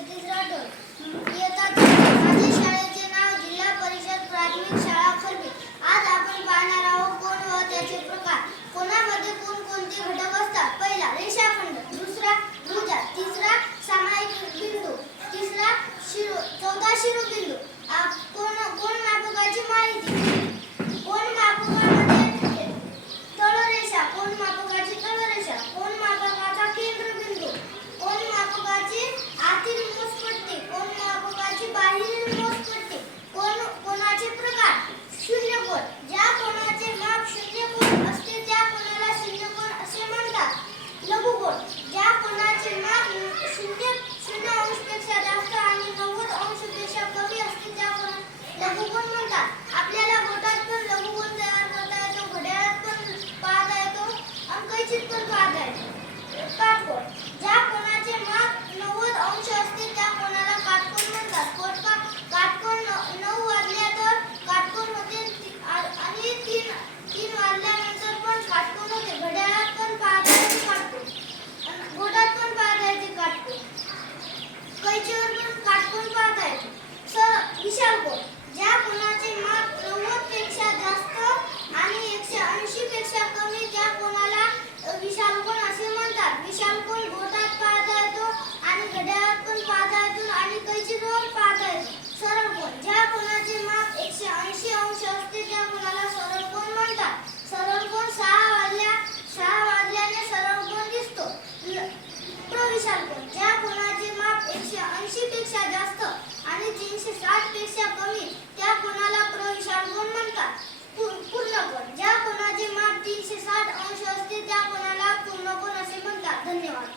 सतीश राठोड. इयत्ता चौथी. माझ्या शाळेचे नाव जिल्हा परिषद प्राथमिक शाळा खरबी. आज आपण पाहणार आहोत कोण व त्याचे प्रकार. कोणामध्ये कोणकोणते घटक असतात? पहिला रेषाखंड, दुसरा भुजा, तिसरा सामायिक बिंदू, तिसरा चौथा शिरोबिंदू. कोण मापकाची माहिती. कोण मापकामध्ये तळरेषा, कोण मापकाची तळरेषा, कोण मापकाचा केंद्रबिंदू, कोण मापकाची आतील मोजपट्टी, कोण मापकाची बाहेरील मोजपट्टी. कोणाचे प्रकार. शून्यकोन, ज्या कोणाचे माप शून्यकोन असते त्या कोणाला शून्यकोन असे म्हणतात. लघुकोन, ज्या कोणाचे माप 0 अंशपेक्षा जास्त आणि 90 अंशपेक्षा कमी असते त्या कोणाला लघुकोन म्हणतात. आपल्याला बोटात पण लघुकोन तयार करता येतो, घड्याळात पण पाहता येतो आणि कैचीत पण पाहता येतो. काटकोन, ज्या कोणाचे माप 90 अंश असते त्या कोणाला काटकोन म्हणतात. काटकोन 9 वाजल्या तर काटकोन होते आणि 3 वाजल्यानंतर पण काटकोन होते. घड्याळात पण पाहता येते काटकोन, बोटात पण पाहता येते काटकोन, कैचीवर पण काटकोन पाहता येते. विशालकोन, ज्या कोणाचे माप 90 पेक्षा जास्त आणि 180 पेक्षा कमी त्या कोणाला विशालकोन असे म्हणतात. विशालकोन बोटात पाहता येतो आणि घड्याळात पण पाहता येतो आणि कैचीवर पाहता येतो. सरळकोन, ज्या कोणाचे माप 180 अंश असते त्या कोणाला सरळकोन म्हणतात. सरळकोन 6 वाजल्याने सरळकोन दिसतो. प्रविशालकोन, ज्या कोणाचे माप 180 पेक्षा जास्त आणि 360 पेक्षा कमी त्या कोणाला प्रविशालकोन म्हणतात. पूर्णकोन, ज्या कोणाचे माप 360 अंश असते त्या कोणाला पूर्णकोन असे म्हणतात. धन्यवाद.